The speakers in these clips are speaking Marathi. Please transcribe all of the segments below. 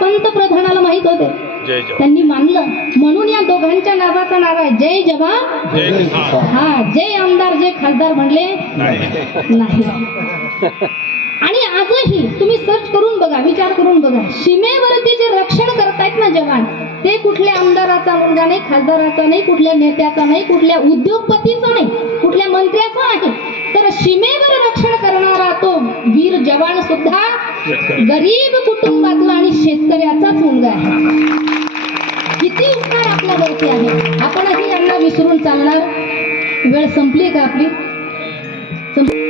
पंतप्रधानाला माहीत होते. त्यांनी मानलं. म्हणून या दोघांच्या नावाचा नाव आहे जय जवान. हा जय आमदार जय खासदार म्हणले नाही. आणि आजही तुम्ही सर्च करून बघा विचार करून बघा. सीमेवरती जे रक्षण करतायत ना जवान ते कुठल्या आमदाराचा मुलगा नाही खासदाराचा नाही कुठल्या नेत्याचा नाही कुठल्या उद्योगपतीचा नाही कुठल्या मंत्र्याचा नाही. तर सीमे तो वीर जवान सुद्धा गरीब कुटुंबातला आणि शेतकऱ्याचाच मुलगा आहे. किती उपकार आपल्यावरती आहे. आपणही यांना विसरून चालणार. वेळ संपली का आपली? संपली.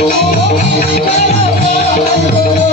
Thank you.